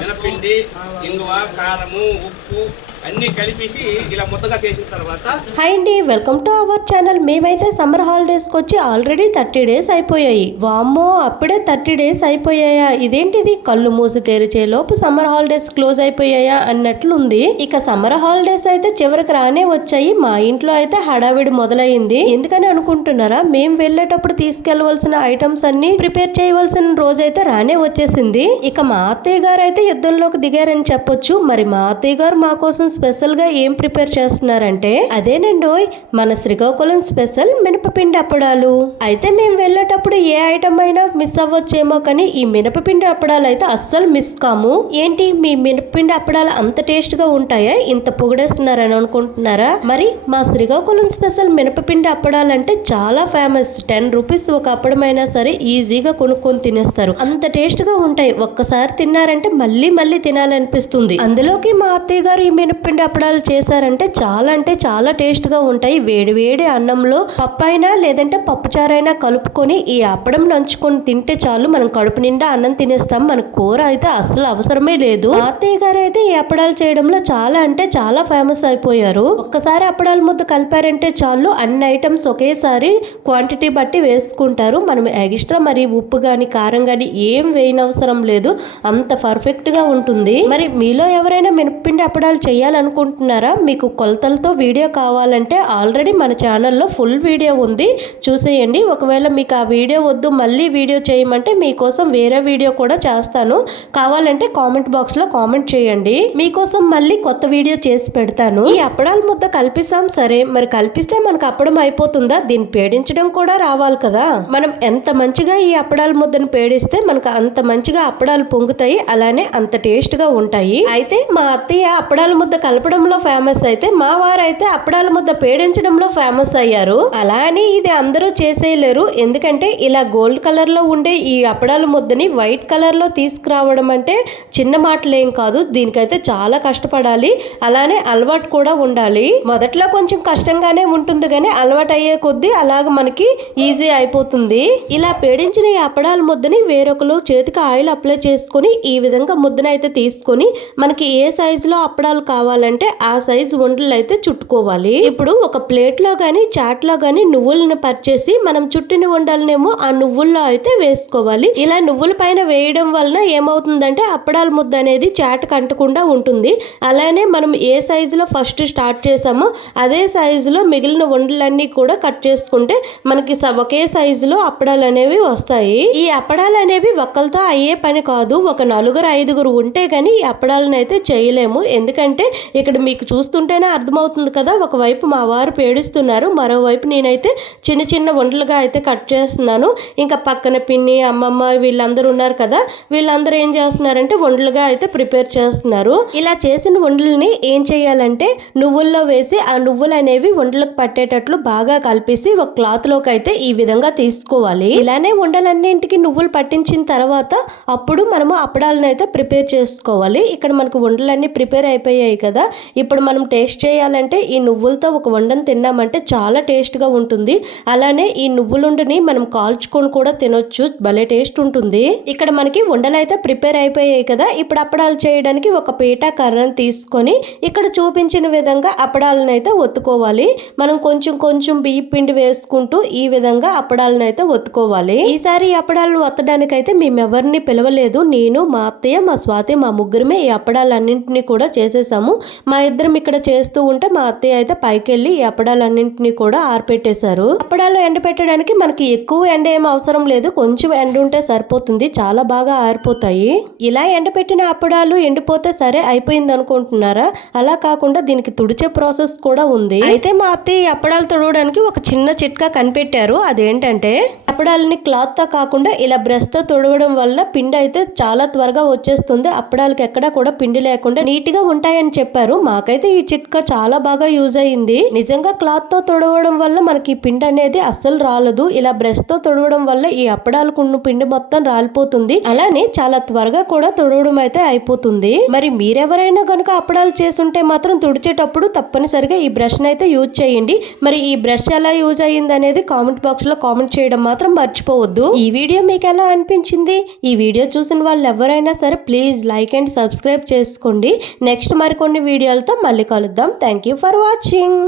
మినపిండి ఇంగువ కారము ఉప్పు కలిపేసి ఇలా ముద్దగా చేసిన తర్వాత హాయ్ అండి వెల్కమ్ టు అవర్ ఛానల్ మేమైతే సమ్మర్ హాలిడేస్కి వచ్చి ఆల్రెడీ థర్టీ డేస్ అయిపోయాయి. వామ్మో అప్పుడే థర్టీ డేస్ అయిపోయాయా? ఇదేంటిది? కళ్ళు మూసి తెరిచే లోపు సమ్మర్ హాలిడేస్ క్లోజ్ అయిపోయాయా అన్నట్లుంది. ఇక సమ్మర్ హాలిడేస్ అయితే చివరికి రానే వచ్చాయి. మా ఇంట్లో అయితే హడావిడి మొదలైంది. ఎందుకని అనుకుంటున్నారా? మేము వెళ్ళేటప్పుడు తీసుకెళ్ళవలసిన ఐటమ్స్ అన్ని ప్రిపేర్ చేయవలసిన రోజైతే రానే వచ్చేసింది. ఇక మా అత్తయ్య గారు అయితే యుద్ధంలోకి దిగారని చెప్పొచ్చు. మరి మా అత్తయ్య గారు మా కోసం స్పెషల్గా ఏం ప్రిపేర్ చేస్తున్నారంటే అదేనండోయ్ మన శ్రీకాకుళం స్పెషల్ మినపపిండి అప్పడాలు. అయితే మేము వెళ్ళేటప్పుడు ఏ ఐటమ్ అయినా మిస్ అవ్వచ్చేమో కానీ ఈ మినపపిండి అప్పడాలు అయితే అస్సలు మిస్ కాము. ఏంటి మీ మినపపిండి అప్పడాలు అంత టేస్ట్గా ఉంటాయా? ఇంత పొగిడేస్తున్నారని అనుకుంటున్నారా? మరి మా శ్రీకాకుళం స్పెషల్ మినపపిండి అప్పడాలు అంటే చాలా ఫేమస్. టెన్ రూపీస్ ఒక అప్పడమైనా సరే ఈజీగా కొనుక్కొని తినేస్తారు. అంత టేస్ట్గా ఉంటాయి. ఒక్కసారి తిన్నారంటే మళ్ళీ మళ్ళీ తినాలనిపిస్తుంది. అందులోకి మా అత్తయ్య గారు ఈ పిండి అప్పడాలు చేశారంటే చాలా అంటే చాలా టేస్ట్గా ఉంటాయి. వేడివేడి అన్నంలో పప్పు అయినా లేదంటే పప్పుచారైనా కలుపుకొని ఈ అప్పడం నంచుకొని తింటే చాలు. మనం కడుపు నిండా అన్నం తినేస్తాం. మన కూర అయితే అసలు అవసరమే లేదు. ఆత్తయ్య అత్తయ్య గారు అయితే ఈ అప్పడాలు చేయడంలో చాలా అంటే చాలా ఫేమస్ అయిపోయారు. ఒక్కసారి అప్పడాల ముద్ద కలిపారంటే చాలు. అన్ని ఐటమ్స్ ఒకేసారి క్వాంటిటీ బట్టి వేసుకుంటారు. మనం ఎక్స్ట్రా మరి ఉప్పు కానీ కారం కానీ ఏం వేయనవసరం లేదు. అంత పర్ఫెక్ట్గా ఉంటుంది. మరి మీలో ఎవరైనా మినప్పిండి అప్పడాలు చేయాలి చేయాలనుకుంటున్నారా? మీకు కొలతలతో వీడియో కావాలంటే ఆల్రెడీ మన ఛానల్లో ఫుల్ వీడియో ఉంది. చూసేయండి. ఒకవేళ మీకు ఆ వీడియో వద్దు మళ్ళీ వీడియో చేయమంటే మీకోసం వేరే వీడియో కూడా చేస్తాను. కావాలంటే కామెంట్ బాక్స్లో కామెంట్ చేయండి. మీకోసం మళ్ళీ కొత్త వీడియో చేసి పెడతాను. ఈ అప్పడాల ముద్ద కల్పిస్తాం. సరే మరి కల్పిస్తే మనకు అప్పడం అయిపోతుందా? దీన్ని పేడించడం కూడా రావాలి కదా. మనం ఎంత మంచిగా ఈ అప్పడాల ముద్దను పేడిస్తే మనకు అంత మంచిగా అప్పడాలు పొంగుతాయి. అలానే అంత టేస్ట్గా ఉంటాయి. అయితే మా అత్తయ్య అప్పడాల ముద్ద కలపడంలో ఫేమస్ అయితే మా వారు అయితే అప్పడాల ముద్ద పేడించడంలో ఫేమస్ అయ్యారు. అలా అని ఇది అందరూ చేసేయలేరు. ఎందుకంటే ఇలా గోల్డ్ కలర్లో ఉండే ఈ అప్పడాల ముద్దని వైట్ కలర్లో తీసుకురావడం అంటే చిన్న మాటలేం కాదు. దీనికైతే చాలా కష్టపడాలి. అలానే అలవాటు కూడా ఉండాలి. మొదట్లో కొంచెం కష్టంగానే ఉంటుంది కానీ అలవాటు అయ్యే కొద్దీ అలాగ మనకి ఈజీ అయిపోతుంది. ఇలా పేడించిన ఈ అప్పడాల ముద్దని వేరొకరు చేతికి ఆయిల్ అప్లై చేసుకొని ఈ విధంగా ముద్దనైతే తీసుకొని మనకి ఏ సైజులో అప్పడాలు కావాలి కావాలంటే ఆ సైజు ఉండలు అయితే చుట్టుకోవాలి. ఇప్పుడు ఒక ప్లేట్లో గానీ చాట్లో గానీ నువ్వులను పరిచేసి మనం చుట్టిన ఉండలనేమో ఆ నువ్వుల్లో అయితే వేసుకోవాలి. ఇలా నువ్వుల పైన వేయడం వలన ఏమవుతుందంటే అప్పడాల ముద్ద అనేది చాట్ కంటకుండా ఉంటుంది. అలానే మనం ఏ సైజులో ఫస్ట్ స్టార్ట్ చేసామో అదే సైజులో మిగిలిన వండలన్నీ కూడా కట్ చేసుకుంటే మనకి స- ఒకే సైజులో అప్పడాలు అనేవి వస్తాయి. ఈ అప్పడాలు అనేవి ఒక్కలతో అయ్యే పని కాదు. ఒక నలుగురు ఐదుగురు ఉంటే గానీ ఈ అప్పడాలను అయితే చేయలేము. ఎందుకంటే ఇక్కడ మీకు చూస్తుంటేనే అర్థమవుతుంది కదా ఒకవైపు మా వారు పేడిస్తున్నారు మరోవైపు నేనైతే చిన్న చిన్న వంటలుగా అయితే కట్ చేస్తున్నాను. ఇంకా పక్కన పిన్ని అమ్మమ్మ వీళ్ళందరూ ఉన్నారు కదా వీళ్ళందరూ ఏం చేస్తున్నారంటే వంటలుగా అయితే ప్రిపేర్ చేస్తున్నారు. ఇలా చేసిన వంటలని ఏం చేయాలంటే నువ్వుల్లో వేసి ఆ నువ్వులు అనేవి వంటలకు పట్టేటట్లు బాగా కలిపేసి ఒక క్లాత్లోకి అయితే ఈ విధంగా తీసుకోవాలి. ఇలానే వండలన్నింటికి నువ్వులు పట్టించిన తర్వాత అప్పుడు మనము అప్పడాలను అయితే ప్రిపేర్ చేసుకోవాలి. ఇక్కడ మనకు వంటలన్నీ ప్రిపేర్ అయిపోయాయి కదా. కదా? ఇప్పుడు మనం టేస్ట్ చేయాలంటే ఈ నువ్వులతో ఒక వండను తిన్నామంటే చాలా టేస్ట్గా ఉంటుంది. అలానే ఈ నువ్వులుండని మనం కాల్చుకొని కూడా తినొచ్చు. భలే టేస్ట్ ఉంటుంది. ఇక్కడ మనకి వండలు అయితే ప్రిపేర్ అయిపోయాయి కదా? ఇప్పుడు అప్పడాలు చేయడానికి ఒక పీట కర్రను తీసుకొని ఇక్కడ చూపించిన విధంగా అప్పడాలను అయితే ఒత్తుకోవాలి. మనం కొంచెం కొంచెం బియ్య పిండి వేసుకుంటూ ఈ విధంగా అప్పడాలను అయితే ఒత్తుకోవాలి. ఈసారి ఈ అప్పడాలను ఒత్తడానికి అయితే మేము ఎవరిని పిలవలేదు. నేను మా అత్తయ్య మా స్వాతి మా ముగ్గురమే ఈ అప్పడాలన్నింటినీ కూడా చేసేసాము. మా ఇద్దరం ఇక్కడ చేస్తూ ఉంటే మా అత్తయ్య అయితే పైకి వెళ్ళి ఈ అప్పడాలన్నింటినీ కూడా ఆరిపెట్టేశారు. అప్పడాలు ఎండ పెట్టడానికి మనకి ఎక్కువ ఎండ ఏం అవసరం లేదు. కొంచెం ఎండ ఉంటే సరిపోతుంది. చాలా బాగా ఆరిపోతాయి. ఇలా ఎండపెట్టిన అప్పడాలు ఎండిపోతే సరే అయిపోయింది అనుకుంటున్నారా? అలా కాకుండా దీనికి తుడిచే ప్రాసెస్ కూడా ఉంది. అయితే మా అత్తయ్య ఈ అప్పడాలు తుడవడానికి ఒక చిన్న చిట్కా కనిపెట్టారు. అదేంటంటే అప్పడాలని క్లాత్తో కాకుండా ఇలా బ్రష్తో తుడవడం వల్ల పిండి అయితే చాలా త్వరగా వచ్చేస్తుంది. అప్పడాలకి ఎక్కడా కూడా పిండి లేకుండా నీట్గా ఉంటాయని చెప్పారు. మాకైతే ఈ చిట్కా చాలా బాగా యూజ్ అయ్యింది. నిజంగా క్లాత్తో తుడవడం వల్ల మనకి పిండి అనేది అస్సలు రాలదు. ఇలా బ్రష్తో తుడవడం వల్ల ఈ అప్పడాలకున్న పిండి మొత్తం రాలిపోతుంది. అలానే చాలా త్వరగా కూడా తుడవడం అయితే అయిపోతుంది. మరి మీరెవరైనా కనుక అప్పడాలు చేసుంటే మాత్రం తుడిచేటప్పుడు తప్పనిసరిగా ఈ బ్రష్ అయితే యూజ్ చేయండి. మరి ఈ బ్రష్ ఎలా యూజ్ అయ్యింది అనేది కామెంట్ బాక్స్లో కామెంట్ చేయడం మాత్రం మర్చిపోవద్దు. ఈ వీడియో మీకు ఎలా అనిపించింది? ఈ వీడియో చూసిన వాళ్ళు ఎవరైనా సరే ప్లీజ్ లైక్ అండ్ సబ్స్క్రైబ్ చేసుకోండి. నెక్స్ట్ మరికొన్ని వీడియోలతో మళ్ళీ కలుద్దాం. Thank you for watching